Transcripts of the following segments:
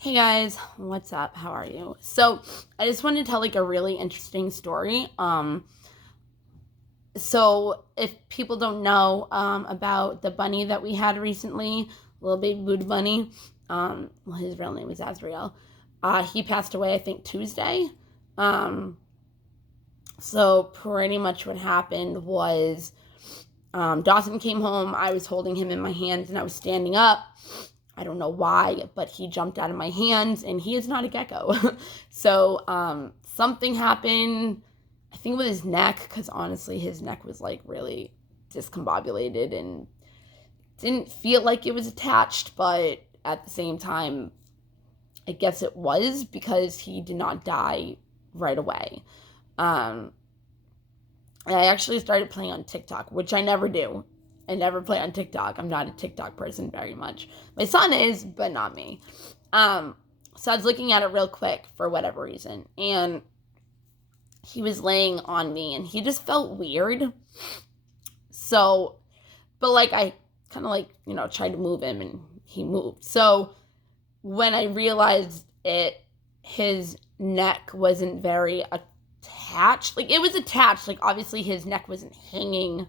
Hey guys, what's up? How are you? So, I just wanted to tell like a really interesting story. So if people don't know about the bunny that we had recently, little baby Buddha bunny, well, his real name is Azrael. He passed away, I think Tuesday. Um, so pretty much what happened was Dawson came home. I was holding him in my hands and I was standing up. I don't know why, but he jumped out of my hands and he is not a gecko. So something happened, I think with his neck, because honestly, his neck was like really discombobulated and didn't feel like it was attached, but at the same time, I guess it was because he did not die right away. Um, I actually started playing on TikTok, which I never do. I never play on TikTok. I'm not a TikTok person very much. My son is, but not me. Um, so I was looking at it real quick for whatever reason, and he was laying on me, and he just felt weird. So, but like I kind of like tried to move him, and he moved. So when I realized it, his neck wasn't very attached. Like it was attached. Like obviously his neck wasn't hanging.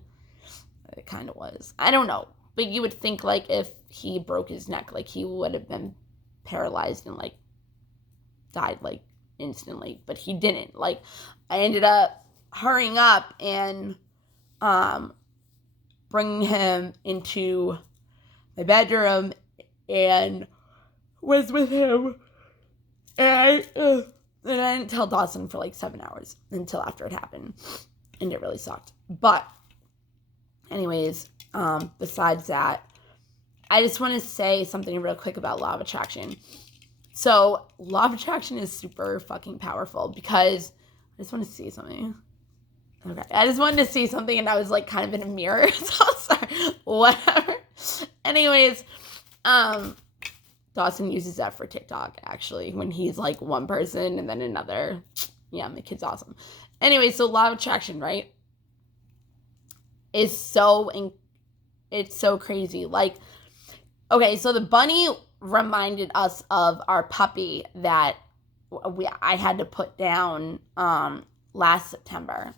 It kind of was. I don't know. But you would think like if he broke his neck, like he would have been paralyzed and like died like instantly. But he didn't. Like I ended up hurrying up and um bringing him into my bedroom and was with him. And I didn't tell Dawson for like 7 hours until after it happened. And it really sucked. But anyways, besides that, I just want to say something real quick about law of attraction. So law of attraction is super fucking powerful because I just want to see something. Okay, I just wanted to see something and I was like kind of in a mirror. So sorry. Whatever. Anyways, Dawson uses that for TikTok actually when he's like one person and then another. Yeah, my kid's awesome. Anyway, so law of attraction, right? Is it's so crazy. Like, okay, so the bunny reminded us of our puppy that I had to put down last September.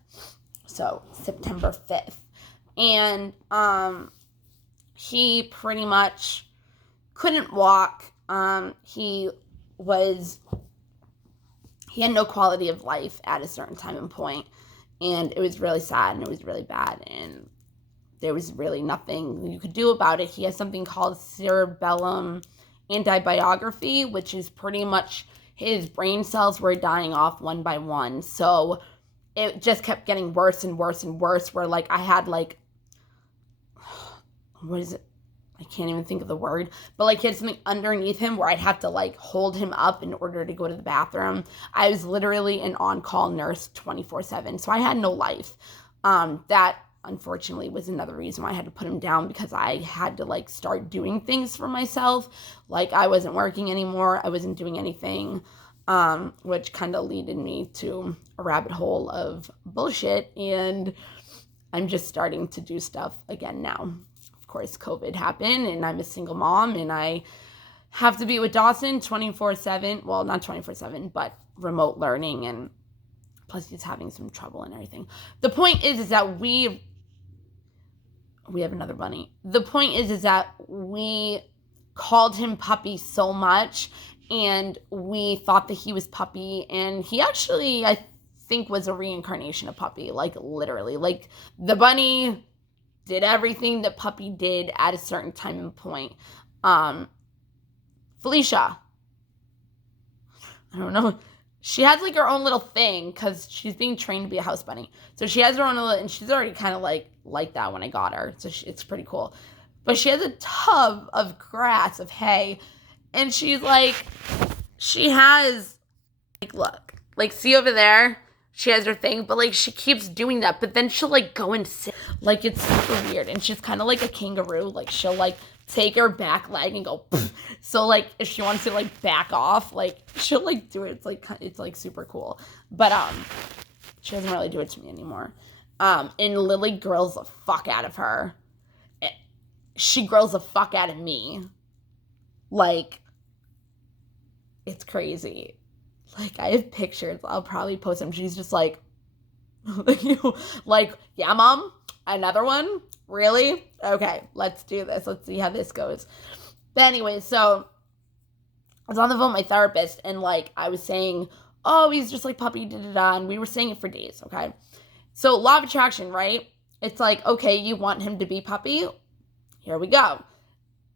So September 5th. And he pretty much couldn't walk. He had no quality of life at a certain time and point, and it was really sad and it was really bad, and there was really nothing you could do about it. He has something called cerebellum antibiography, which is pretty much his brain cells were dying off one by one. So it just kept getting worse and worse and worse, where like I had like, what is it? I can't even think of the word, but like he had something underneath him where I'd have to like hold him up in order to go to the bathroom. I was literally an on-call nurse 24/7, so I had no life. That unfortunately was another reason why I had to put him down, because I had to like start doing things for myself. Like I wasn't working anymore, I wasn't doing anything, which kind of led me to a rabbit hole of bullshit, and I'm just starting to do stuff again now. Of course, COVID happened, and I'm a single mom, and I have to be with Dawson 24/7. Well, not 24/7, but remote learning, and plus he's having some trouble and everything. The point is that we have another bunny. The point is that we called him Puppy so much, and we thought that he was Puppy, and he actually, I think, was a reincarnation of Puppy. Like literally, like the bunny did everything that Puppy did at a certain time and point. Felicia, I don't know. She has like her own little thing because she's being trained to be a house bunny. So she has her own little, and she's already kind of like that when I got her. So it's pretty cool. But she has a tub of grass, of hay, and she's like, she has, like, look, like, see over there? She has her thing, but like she keeps doing that, but then she'll like go and sit. Like it's super weird, and she's kind of like a kangaroo. Like she'll like take her back leg and go. Pfft. So like if she wants to like back off, like she'll like do it. It's like super cool. But she doesn't really do it to me anymore. And Lily grills the fuck out of her. She grills the fuck out of me. Like It's crazy. Like, I have pictures. I'll probably post them. She's just like, like, yeah, mom, another one? Really? Okay, let's do this. Let's see how this goes. But anyway, so I was on the phone with my therapist, and like I was saying, oh, he's just like puppy, da da da, and we were saying it for days, okay? So law of attraction, right? It's like, okay, you want him to be puppy? Here we go.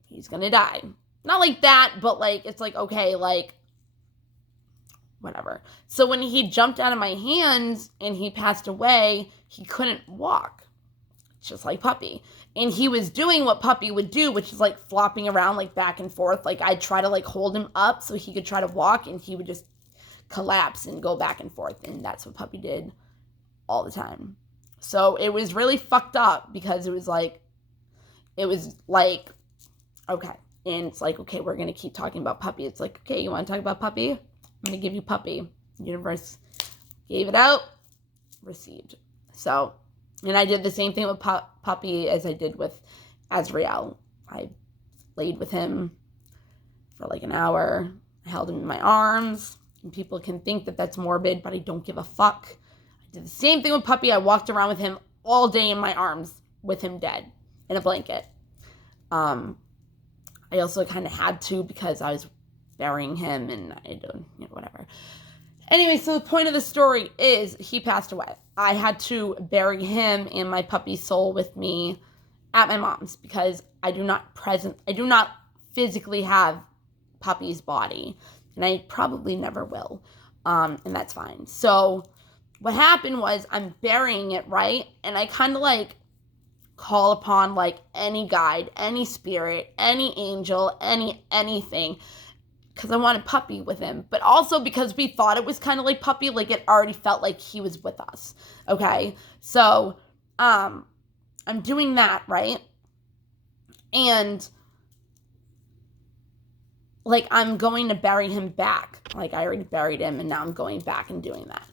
He's gonna die. Not like that, but like, it's like, okay, like, whatever. So when he jumped out of my hands and he passed away, he couldn't walk, just like Puppy. And he was doing what Puppy would do, which is like flopping around like back and forth. Like I'd try to like hold him up so he could try to walk, and he would just collapse and go back and forth. And that's what Puppy did all the time. So it was really fucked up because it was like, okay. And it's like, okay, we're going to keep talking about Puppy. It's like, okay, you want to talk about Puppy? I'm going to give you Puppy. Universe gave it out, received. So, and I did the same thing with Puppy as I did with Azrael. I laid with him for like an hour. I held him in my arms. And people can think that that's morbid, but I don't give a fuck. I did the same thing with Puppy. I walked around with him all day in my arms with him dead in a blanket. I also kind of had to because I was burying him and I don't, whatever. Anyway, so the point of the story is he passed away. I had to bury him and my puppy soul with me at my mom's because I do not physically have Puppy's body, and I probably never will. And that's fine. So what happened was I'm burying it, right? And I kind of like call upon like any guide, any spirit, any angel, anything, because I wanted Puppy with him, but also because we thought it was kind of like Puppy, like it already felt like he was with us. Okay, so I'm doing that, right? And like I'm going to bury him back. Like I already buried him, and now I'm going back and doing that.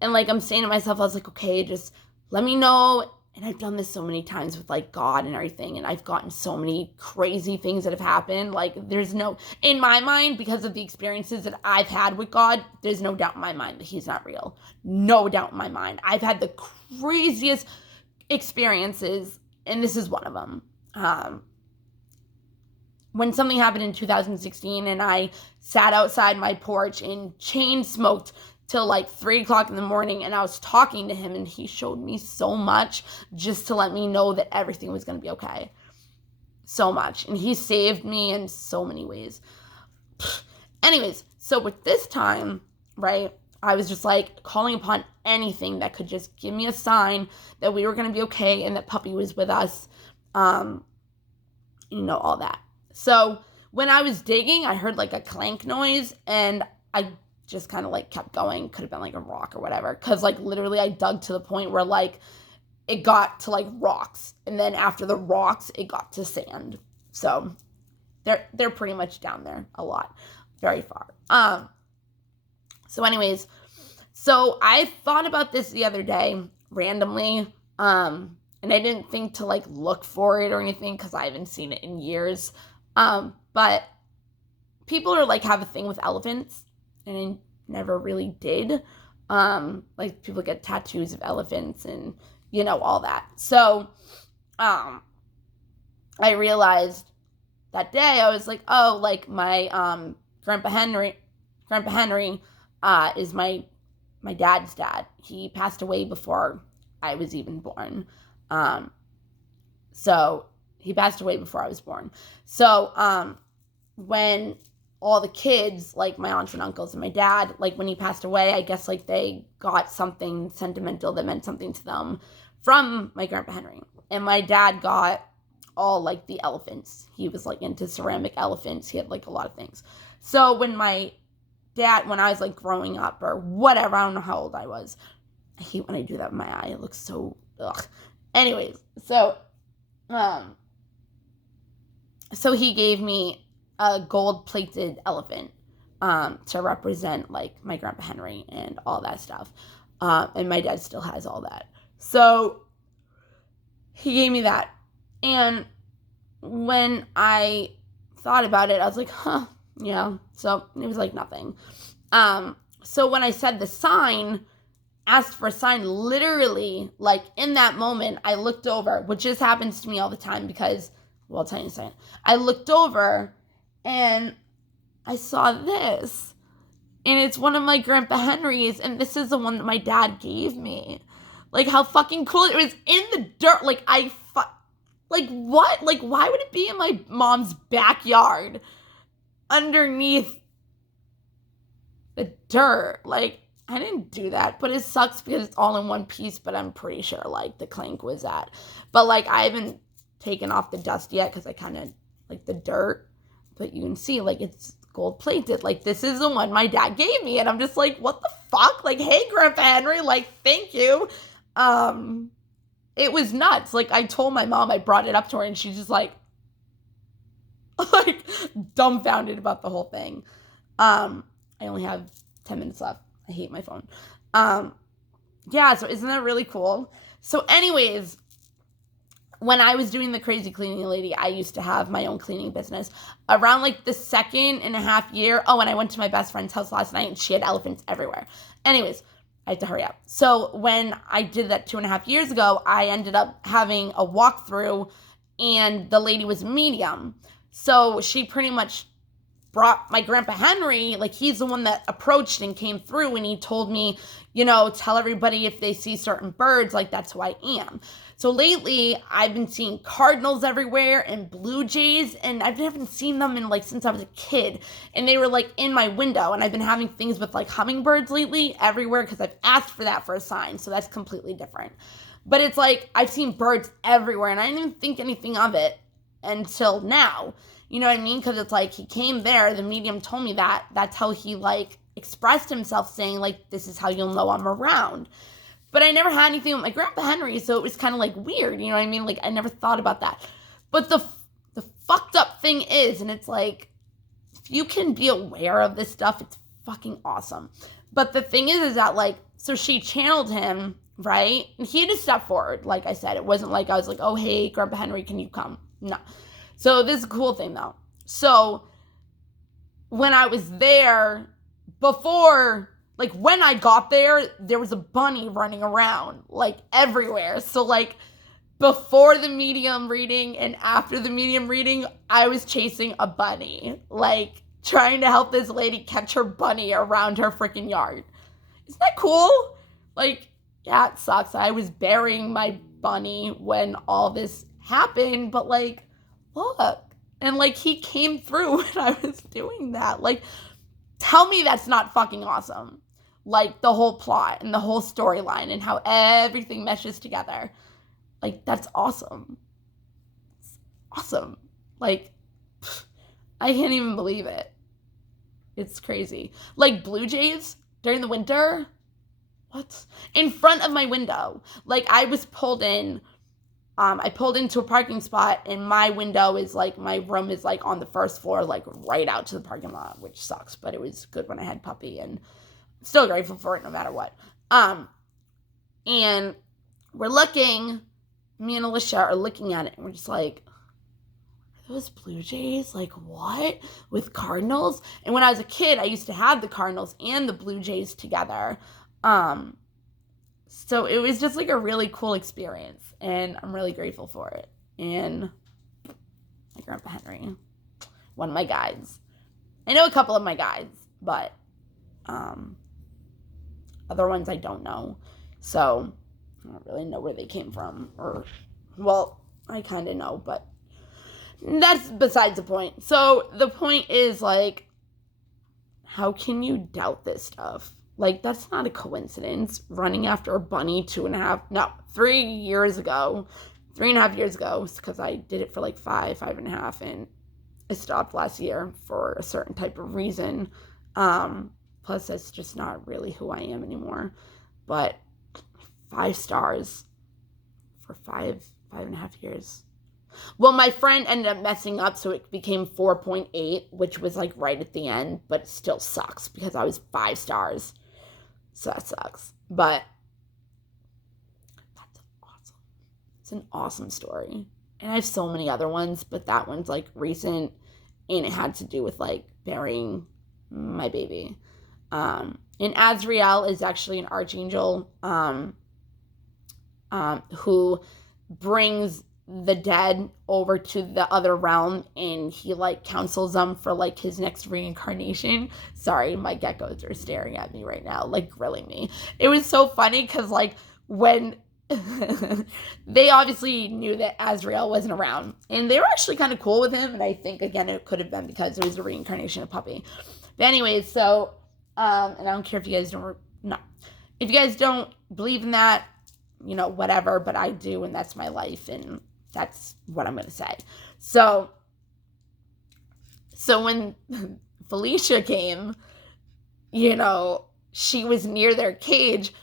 And like I'm saying to myself, I was like, okay, just let me know. And I've done this so many times with like God and everything. And I've gotten so many crazy things that have happened. Like there's no, in my mind, because of the experiences that I've had with God, there's no doubt in my mind that he's not real. No doubt in my mind. I've had the craziest experiences, and this is one of them. When something happened in 2016 and I sat outside my porch and chain smoked till like 3 o'clock in the morning, and I was talking to him, and he showed me so much just to let me know that everything was going to be okay. So much. And he saved me in so many ways. Anyways, so with this time, right, I was just like calling upon anything that could just give me a sign that we were going to be okay and that Puppy was with us. All that. So when I was digging, I heard like a clank noise, and I just kind of like kept going. Could have been like a rock or whatever, because like literally I dug to the point where like it got to like rocks, and then after the rocks it got to sand. So they're pretty much down there a lot, very far. So anyways, so I thought about this the other day randomly, and I didn't think to like look for it or anything because I haven't seen it in years. But people are like have a thing with elephants, and I never really did. Like people get tattoos of elephants and all that. So I realized that day, I was like, oh, like my Grandpa Henry is my dad's dad. He passed away before I was even born. So he passed away before I was born. So when all the kids, like my aunts and uncles and my dad, like when he passed away, I guess like they got something sentimental that meant something to them from my Grandpa Henry. And my dad got all like the elephants. He was like into ceramic elephants. He had like a lot of things. So when I was like growing up or whatever, I don't know how old I was. I hate when I do that with my eye. It looks so, ugh. Anyways, so he gave me a gold-plated elephant to represent like my Grandpa Henry and all that stuff. And my dad still has all that. So he gave me that. And when I thought about it, I was like, Yeah. So it was like nothing. So when I said the sign, asked for a sign, literally, like in that moment, I looked over, which just happens to me all the time because, well, I'll tell you in a second. I looked over and I saw this. And it's one of my Grandpa Henry's, and this is the one that my dad gave me. Like, how fucking cool. It was in the dirt. Like, like, what? Like, why would it be in my mom's backyard underneath the dirt? Like, I didn't do that, but it sucks because it's all in one piece, but I'm pretty sure, like, the clank was that. But, like, I haven't taken off the dust yet because I kind of like the dirt. But you can see, like, it's gold plated. Like, this is the one my dad gave me. And I'm just like, what the fuck? Like, hey, Grandpa Henry, like, thank you. It was nuts. Like, I told my mom, I brought it up to her, and she's just like dumbfounded about the whole thing. I only have 10 minutes left. I hate my phone. Yeah, so isn't that really cool? So anyways, when I was doing the crazy cleaning lady, I used to have my own cleaning business. Around like the 2.5 year, oh, and I went to my best friend's house last night and she had elephants everywhere. Anyways, I had to hurry up. So when I did that 2.5 years ago, I ended up having a walkthrough and the lady was medium. So she pretty much brought my Grandpa Henry, like he's the one that approached and came through and he told me, tell everybody if they see certain birds, like that's who I am. So lately I've been seeing cardinals everywhere and blue jays, and I haven't seen them in like since I was a kid, and they were like in my window, and I've been having things with like hummingbirds lately everywhere because I've asked for that for a sign, so that's completely different. But it's like I've seen birds everywhere and I didn't even think anything of it until now. You know what I mean? Because it's like he came there, the medium told me that. That's how he like expressed himself, saying like, this is how you'll know I'm around. But I never had anything with my Grandpa Henry, so it was kind of like weird, you know what I mean? Like I never thought about that. But the fucked up thing is, and it's like, if you can be aware of this stuff, it's fucking awesome. But the thing is that like, so she channeled him, right? And he had to step forward, like I said. It wasn't like I was like, oh, hey, Grandpa Henry, can you come? No. So this is a cool thing though. So when I was there, before, like when I got there was a bunny running around like everywhere. So like before the medium reading and after the medium reading, I was chasing a bunny, like trying to help this lady catch her bunny around her freaking yard. Isn't that cool? Like, yeah, it sucks. I was burying my bunny when all this happened, but like, look. And like he came through when I was doing that. Like, tell me that's not fucking awesome. Like the whole plot and the whole storyline and how everything meshes together. Like, that's awesome. It's awesome. Like, I can't even believe it. It's crazy. Like blue jays during the winter. What? In front of my window. Like I was pulled in. I pulled into a parking spot and my window is like, my room is like on the first floor, like right out to the parking lot, which sucks, but it was good when I had puppy and I'm still grateful for it no matter what. And we're looking, me and Alicia are looking at it and we're just like, are those blue jays? Like what? With cardinals? And when I was a kid, I used to have the cardinals and the blue jays together. So it was just like a really cool experience and I'm really grateful for it. And my Grandpa Henry, one of my guides. I know a couple of my guides, but other ones I don't know. So I don't really know where they came from. Or, well, I kind of know, but that's besides the point. So the point is like, how can you doubt this stuff? Like, that's not a coincidence. Running after a bunny 3 years ago, 3.5 years ago, because I did it for like 5.5, and I stopped last year for a certain type of reason. Plus, that's just not really who I am anymore. But 5 stars for 5.5 years. Well, my friend ended up messing up, so it became 4.8, which was like right at the end, but it still sucks because I was 5 stars. So that sucks. But that's awesome. It's an awesome story. And I have so many other ones, but that one's like recent and it had to do with like burying my baby. And Azrael is actually an archangel who brings the dead over to the other realm, and he like counsels them for like his next reincarnation. Sorry, my geckos are staring at me right now, like grilling me. It was so funny because like when they obviously knew that Azrael wasn't around, and they were actually kind of cool with him, and I think again it could have been because it was a reincarnation of Puppy. But anyways, so and I don't care if you guys if you guys don't believe in that, whatever, but I do, and that's my life, and that's what I'm going to say. So when Felicia came, she was near their cage,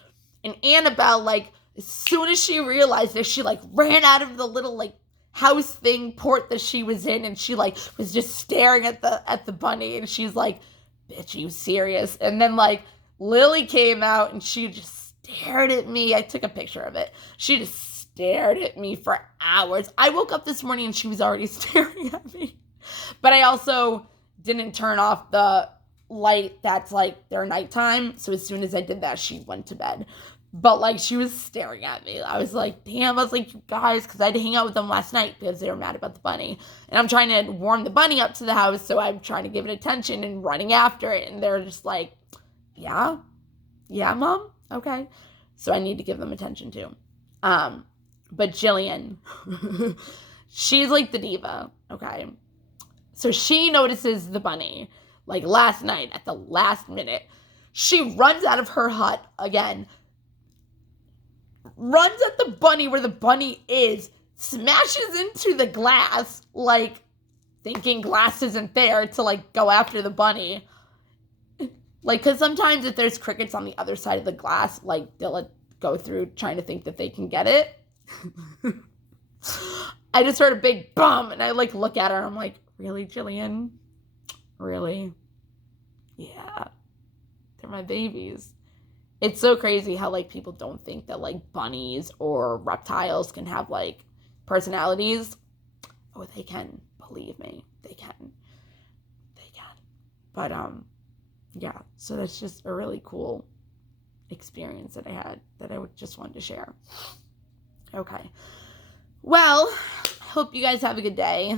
and Annabelle, like, as soon as she realized it, she, like, ran out of the little, like, house thing port that she was in, and she, like, was just staring at the bunny, and she's like, bitch, are you serious? And then, like, Lily came out, and she just stared at me. I took a picture of it. She just stared at me for hours. I woke up this morning and she was already staring at me. But I also didn't turn off the light that's like their nighttime. So as soon as I did that, she went to bed. But like she was staring at me. I was like, damn. I was like, you guys, because I had to hang out with them last night because they were mad about the bunny. And I'm trying to warm the bunny up to the house. So I'm trying to give it attention and running after it. And they're just like, yeah, mom. Okay. So I need to give them attention too. But Jillian, she's like the diva, okay? So she notices the bunny, like last night at the last minute. She runs out of her hut again, runs at the bunny where the bunny is, smashes into the glass, like thinking glass isn't there to like go after the bunny. Like, because sometimes if there's crickets on the other side of the glass, like they'll go through trying to think that they can get it. I just heard a big bum, and I like look at her and I'm like, really, Jillian? Really? Yeah. They're my babies. It's so crazy how like people don't think that like bunnies or reptiles can have like personalities. Oh, they can. Believe me. They can. But yeah, so that's just a really cool experience that I had that I just wanted to share. Okay. Well, I hope you guys have a good day.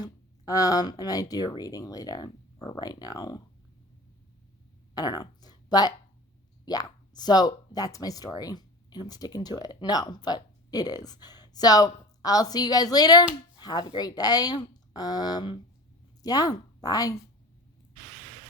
I might do a reading later or right now. I don't know. But yeah, so that's my story and I'm sticking to it. No, but it is. So I'll see you guys later. Have a great day. Yeah, bye.